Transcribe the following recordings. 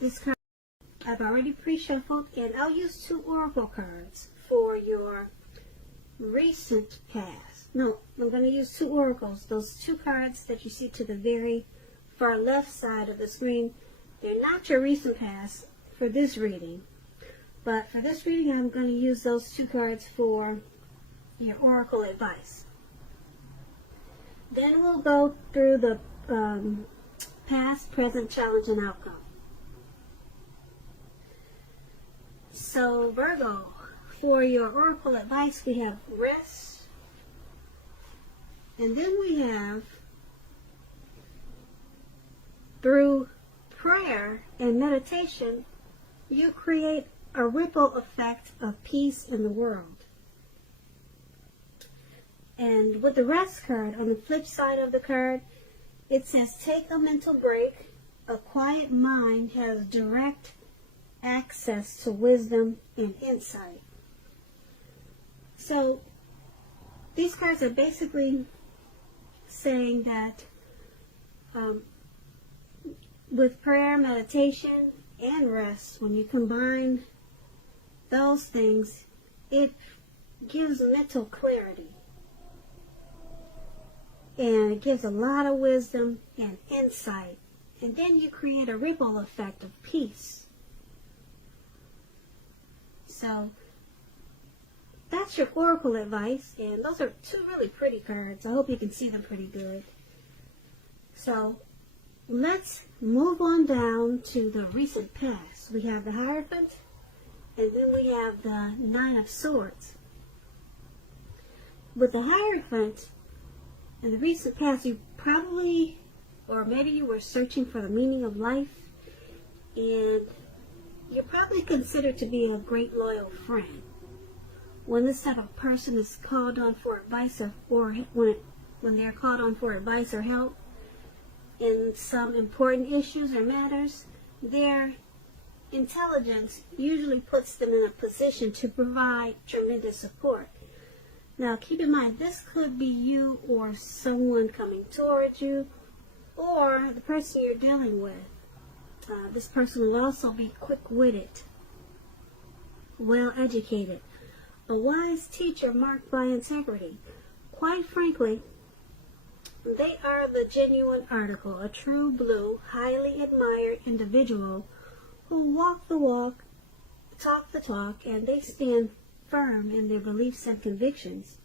this card I've already pre-shuffled, and I'll use 2 oracle cards for your recent past. No, I'm going to use 2 oracles. Those 2 cards that you see to the very far left side of the screen, they're not your recent past for this reading. But for this reading, I'm going to use those 2 cards for your oracle advice. Then we'll go through the past, present, challenge, and outcome. So Virgo, for your oracle advice, we have rest, and then we have through prayer and meditation, you create a ripple effect of peace in the world. And with the rest card, on the flip side of the card, it says take a mental break. A quiet mind has direct access to wisdom and insight. So these cards are basically saying that with prayer, meditation, and rest, when you combine those things, it gives mental clarity. And it gives a lot of wisdom and insight. And then you create a ripple effect of peace. So that's your oracle advice. And those are 2 really pretty cards. I hope you can see them pretty good. So let's move on down to the recent past. We have the Hierophant, and then we have the 9 of Swords. With the Hierophant, in the recent past, you probably, or maybe you were searching for the meaning of life, and you're probably considered to be a great loyal friend. When this type of person is called on for advice, or when they're called on for advice or help in some important issues or matters, their intelligence usually puts them in a position to provide tremendous support. Now, keep in mind, this could be you or someone coming towards you, or the person you're dealing with. This person will also be quick-witted, well-educated, a wise teacher marked by integrity. Quite frankly, they are the genuine article, a true blue, highly admired individual who walk the walk, talk the talk, and they stand firm in their beliefs and convictions.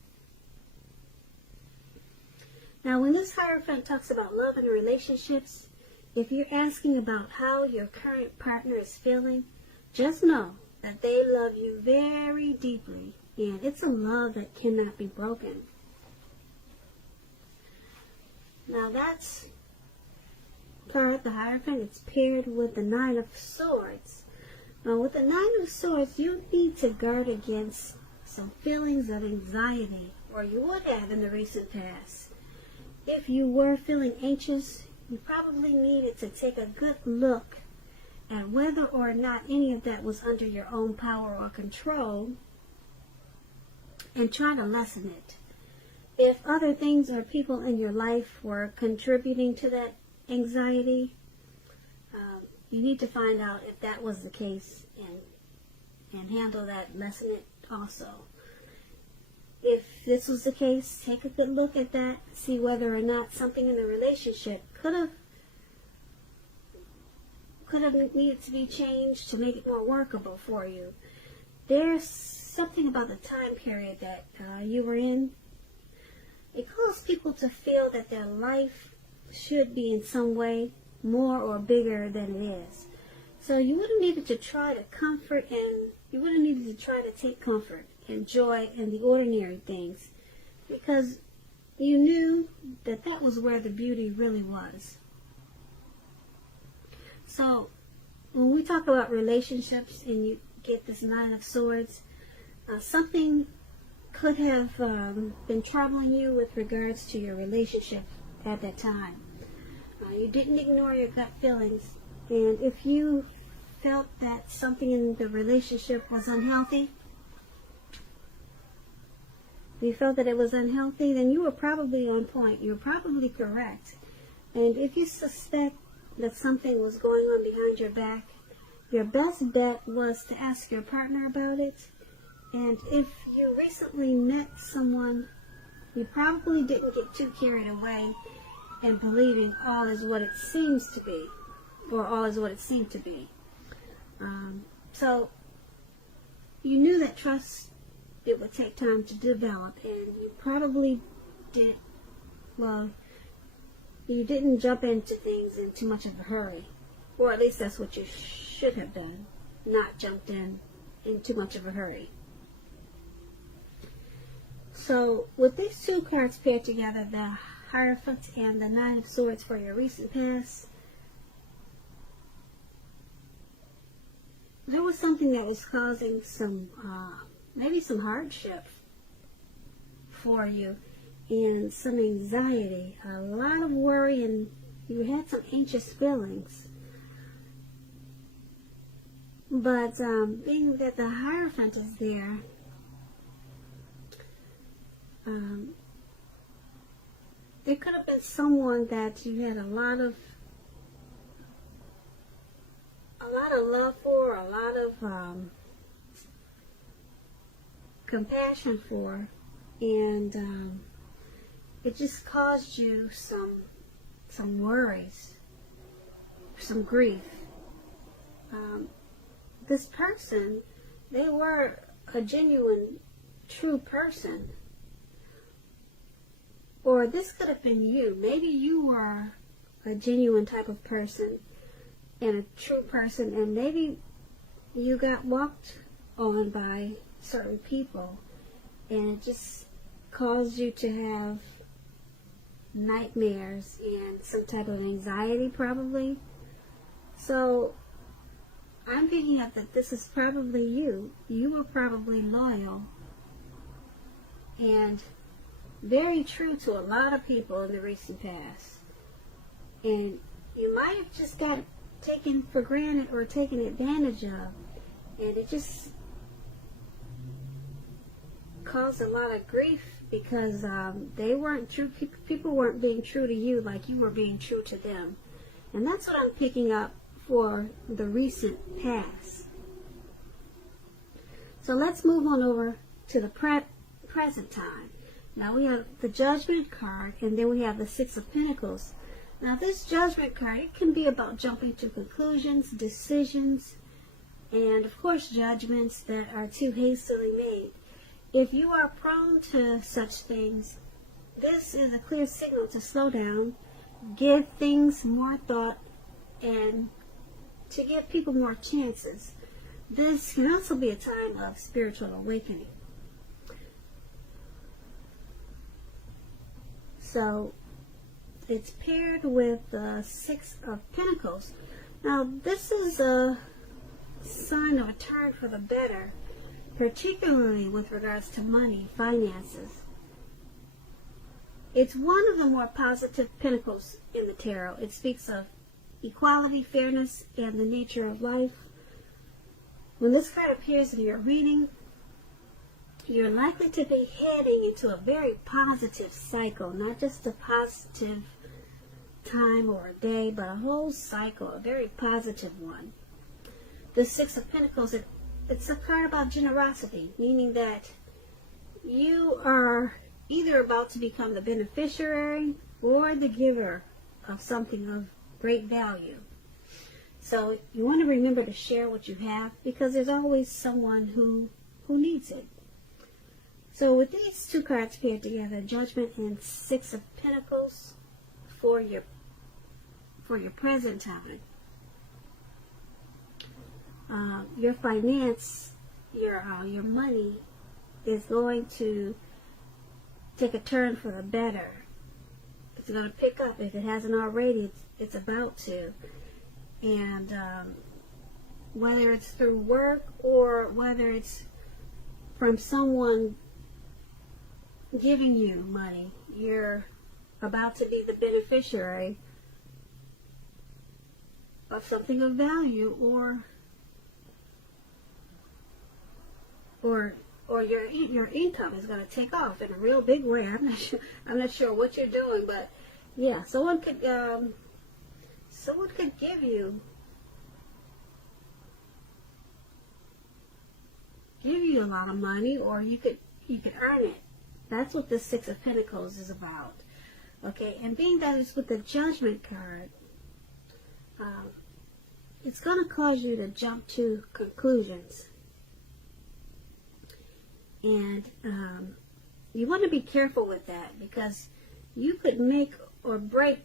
Now, when this Hierophant talks about love and relationships, if you're asking about how your current partner is feeling, just know that they love you very deeply, and it's a love that cannot be broken. Now, that's card, the Hierophant. It's paired with the 9 of Swords. Now, with the 9 of Swords, you need to guard against some feelings of anxiety, or you would have in the recent past. If you were feeling anxious, you probably needed to take a good look at whether or not any of that was under your own power or control, and try to lessen it. If other things or people in your life were contributing to that anxiety, you need to find out if that was the case and handle that, lessen it also. If this was the case, take a good look at that, see whether or not something in the relationship could have needed to be changed to make it more workable for you. There's something about the time period that you were in. It caused people to feel that their life should be in some way more or bigger than it is. So you would have needed to try to comfort, and you would have needed to try to take comfort and joy in the ordinary things, because you knew that that was where the beauty really was. So when we talk about relationships and you get this 9 of Swords, something could have been troubling you with regards to your relationship at that time. You didn't ignore your gut feelings, and if you felt that something in the relationship was unhealthy, you felt that it was unhealthy, then you were probably on point. You were probably correct. And if you suspect that something was going on behind your back your best bet was to ask your partner about it. And if you recently met someone, you probably didn't get too carried away in believing all is what it seems to be, or all is what it seemed to be. So you knew that trust, it would take time to develop, and you probably did, well, you didn't jump into things in too much of a hurry. Or at least that's what you should have done, not jumped in too much of a hurry. So with these two cards paired together, the Hierophant and the Nine of Swords for your recent past, there was something that was causing some, maybe some hardship for you and some anxiety, a lot of worry, and you had some anxious feelings. But being that the Hierophant is there, there could have been someone that you had a lot of love for, a lot of compassion for, and it just caused you some worries, some grief. This person, they were a genuine, true person. Or this could have been you. Maybe you were a genuine type of person and a true person, and maybe you got walked on by certain people, and it just caused you to have nightmares and some type of anxiety, probably. So I'm picking up that this is probably you. You were probably loyal and very true to a lot of people in the recent past. And you might have just got taken for granted or taken advantage of. And it just caused a lot of grief because they weren't true. People weren't being true to you like you were being true to them. And that's what I'm picking up for the recent past. So let's move on over to the present time. Now we have the Judgment card, and then we have the Six of Pentacles. Now this Judgment card, it can be about jumping to conclusions, decisions, and of course judgments that are too hastily made. If you are prone to such things, this is a clear signal to slow down, give things more thought, and to give people more chances. This can also be a time of spiritual awakening. So it's paired with the Six of Pentacles. Now this is a sign of a turn for the better, particularly with regards to money, finances. It's one of the more positive pentacles in the tarot. It speaks of equality, fairness, and the nature of life. When this card appears in your reading, you're likely to be heading into a very positive cycle, not just a positive time or a day, but a whole cycle, a very positive one. The Six of Pentacles, it's a card about generosity, meaning that you are either about to become the beneficiary or the giver of something of great value. So you want to remember to share what you have, because there's always someone who needs it. So with these two cards paired together, Judgment and Six of Pentacles for your present time, your finance, your money is going to take a turn for the better. It's going to pick up. If it hasn't already, it's about to. And whether it's through work or whether it's from someone giving you money, you're about to be the beneficiary of something of value, or your income is going to take off in a real big way. I'm not sure what you're doing, but yeah, someone could give you you a lot of money, or you could earn it. That's what the Six of Pentacles is about. Okay, and being that it's with the Judgment card, it's going to cause you to jump to conclusions. And you want to be careful with that, because you could make or break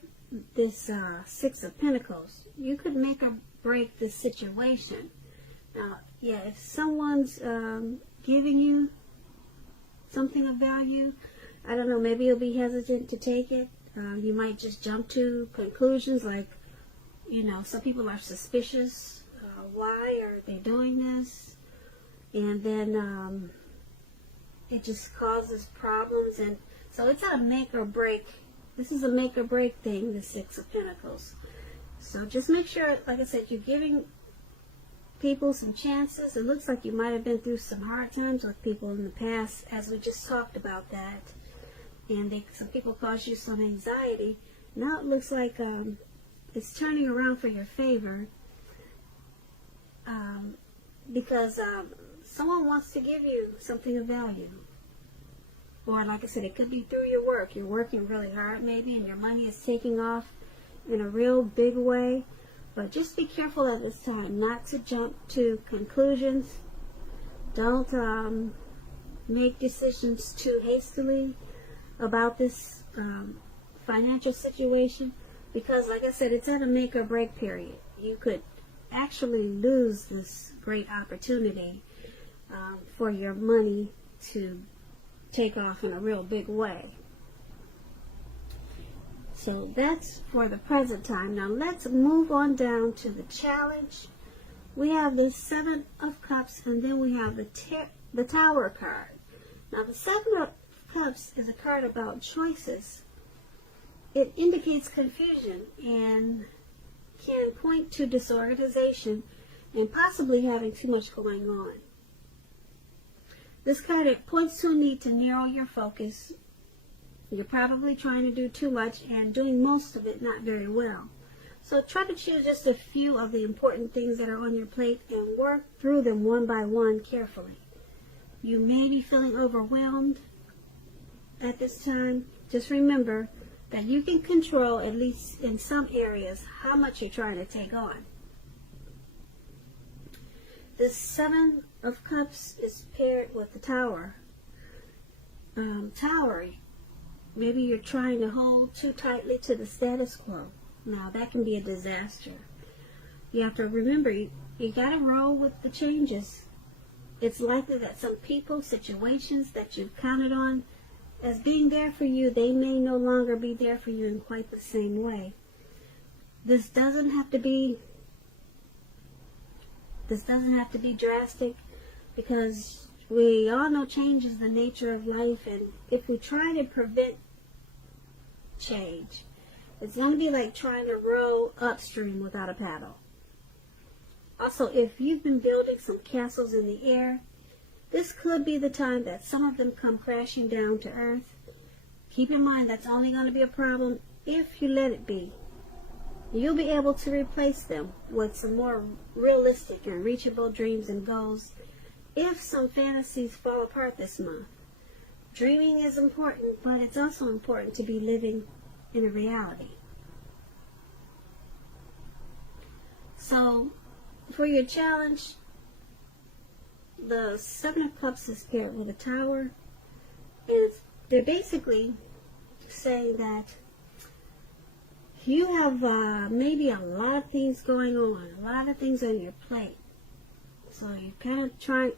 this Six of Pentacles. You could make or break this situation. Now, yeah, if someone's giving you something of value, I don't know, maybe you'll be hesitant to take it. You might just jump to conclusions like, you know, some people are suspicious. Why are they doing this? And then it just causes problems. And so it's a make or break. This is a make or break thing, the Six of Pentacles. So just make sure, like I said, you're giving people some chances. It looks like you might have been through some hard times with people in the past, as we just talked about that. And some people caused you some anxiety. Now it looks like it's turning around for your favor, because someone wants to give you something of value. Or like I said, it could be through your work. You're working really hard maybe, and your money is taking off in a real big way. But just be careful at this time not to jump to conclusions. Don't make decisions too hastily about this financial situation, because like I said, it's at a make or break period. You could actually lose this great opportunity for your money to take off in a real big way. So that's for the present time. Now let's move on down to the challenge. We have the Seven of Cups, and then we have the Tower card. Now the Seven of Cups is a card about choices. It indicates confusion and can point to disorganization and possibly having too much going on. This card, it points to a need to narrow your focus. You're probably trying to do too much and doing most of it not very well. So try to choose just a few of the important things that are on your plate and work through them one by one carefully. You may be feeling overwhelmed at this time. Just remember that you can control, at least in some areas, how much you're trying to take on. The Seven of Cups is paired with the Tower. Tower, maybe you're trying to hold too tightly to the status quo. Now that can be a disaster. You have to remember, you got to roll with the changes. It's likely that some people, situations that you've counted on as being there for you, they may no longer be there for you in quite the same way. This doesn't have to be drastic, because we all know change is the nature of life, and if we try to prevent change, it's going to be like trying to row upstream without a paddle. Also, if you've been building some castles in the air, this could be the time that some of them come crashing down to earth. Keep in mind that's only going to be a problem if you let it be. You'll be able to replace them with some more realistic and reachable dreams and goals if some fantasies fall apart this month. Dreaming is important, but it's also important to be living in a reality. So, for your challenge, the Seven of Cups is paired with a Tower, and they're basically saying that you have maybe a lot of things going on, a lot of things on your plate. So you kind of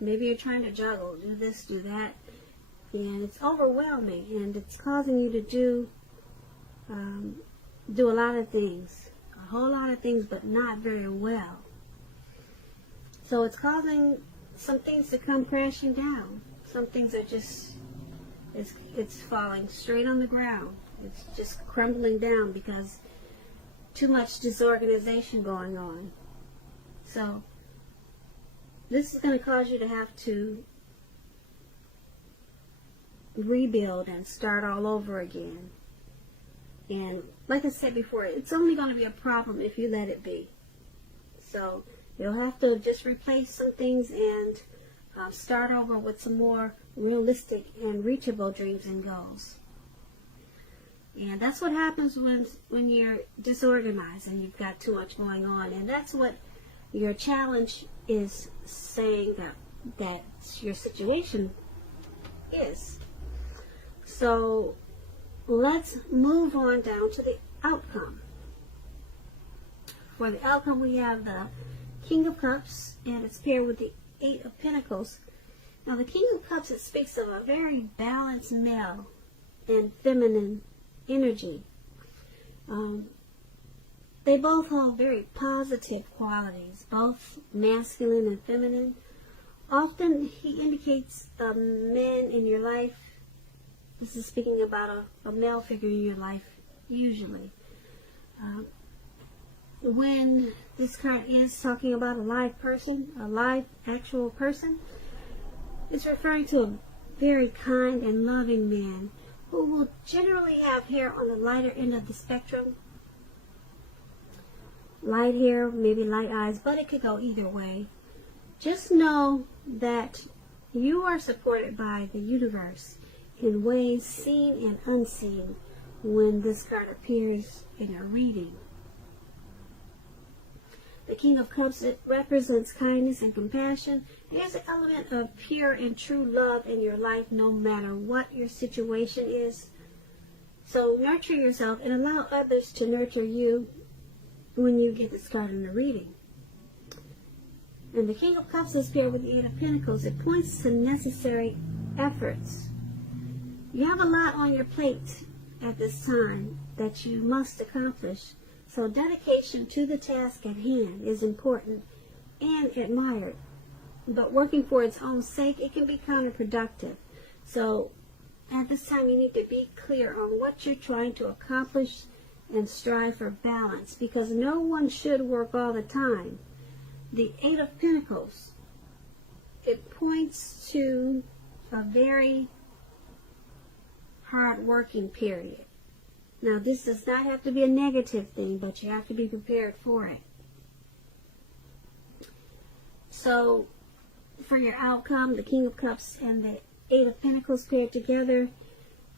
maybe you're trying to juggle, do this, do that, and it's overwhelming, and it's causing you to do a lot of things, a whole lot of things, but not very well. So it's causing some things to come crashing down. Some things are just, it's falling straight on the ground. It's just crumbling down because too much disorganization going on. So this is going to cause you to have to rebuild and start all over again. And like I said before, it's only going to be a problem if you let it be. So you'll have to just replace some things and start over with some more realistic and reachable dreams and goals. And that's what happens when you're disorganized and you've got too much going on. And that's what your challenge is saying that your situation is. So let's move on down to the outcome. For the outcome, we have the King of Cups, and it's paired with the Eight of Pentacles. Now, the King of Cups, it speaks of a very balanced male and feminine energy. They both hold very positive qualities, both masculine and feminine. Often, he indicates men in your life. This is speaking about a male figure in your life, usually. When this card is talking about a live person, a live actual person, it's referring to a very kind and loving man who will generally have hair on the lighter end of the spectrum. Light hair, maybe light eyes, but it could go either way. Just know that you are supported by the universe in ways seen and unseen when this card appears in a reading. The King of Cups, it represents kindness and compassion. There's an element of pure and true love in your life no matter what your situation is. So nurture yourself and allow others to nurture you when you get this card in the reading. And the King of Cups is paired with the Eight of Pentacles. It points to necessary efforts. You have a lot on your plate at this time that you must accomplish. So dedication to the task at hand is important and admired. But working for its own sake, it can be counterproductive. So at this time, you need to be clear on what you're trying to accomplish and strive for balance, because no one should work all the time. The Eight of Pentacles, it points to a very hard working period. Now, this does not have to be a negative thing, but you have to be prepared for it. So, for your outcome, the King of Cups and the Eight of Pentacles paired together,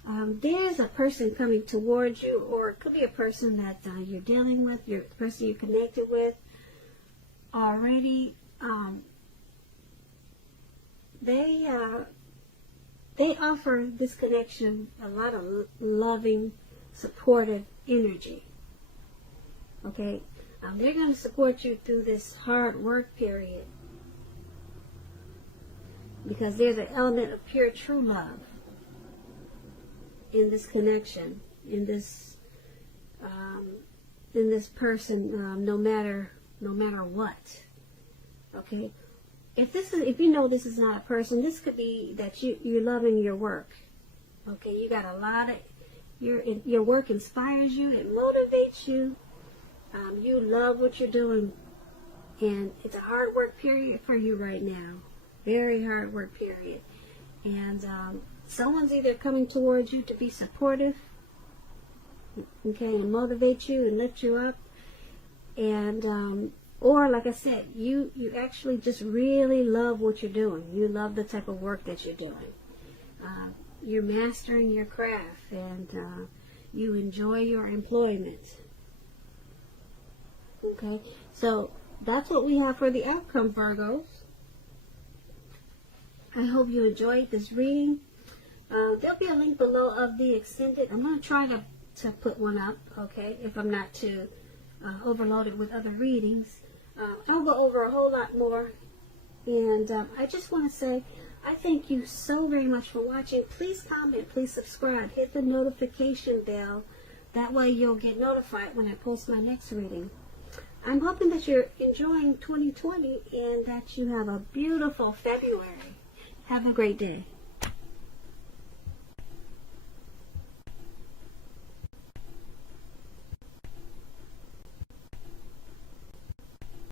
there's a person coming towards you, or it could be a person that you're dealing with, the person you're connected with already. They offer this connection a lot of loving, supportive energy. Okay, they're going to support you through this hard work period because there's an element of pure true love in this connection, in this person, no matter what. Okay, if you know this is not a person, this could be that you're loving your work. Okay, you got a lot of your work inspires you, it motivates you. You love what you're doing, and it's a hard work period for you right now. Very hard work period, and someone's either coming towards you to be supportive, okay, and motivate you and lift you up, and or like I said, you actually just really love what you're doing. You love the type of work that you're doing. You're mastering your craft, and you enjoy your employment. Okay, so that's what we have for the outcome, Virgos. I hope you enjoyed this reading. There'll be a link below of the extended. I'm going to try to put one up, okay, if I'm not too overloaded with other readings. I'll go over a whole lot more, and I just want to say I thank you so very much for watching. Please comment, please subscribe, hit the notification bell. That way you'll get notified when I post my next reading. I'm hoping that you're enjoying 2020 and that you have a beautiful February. Have a great day.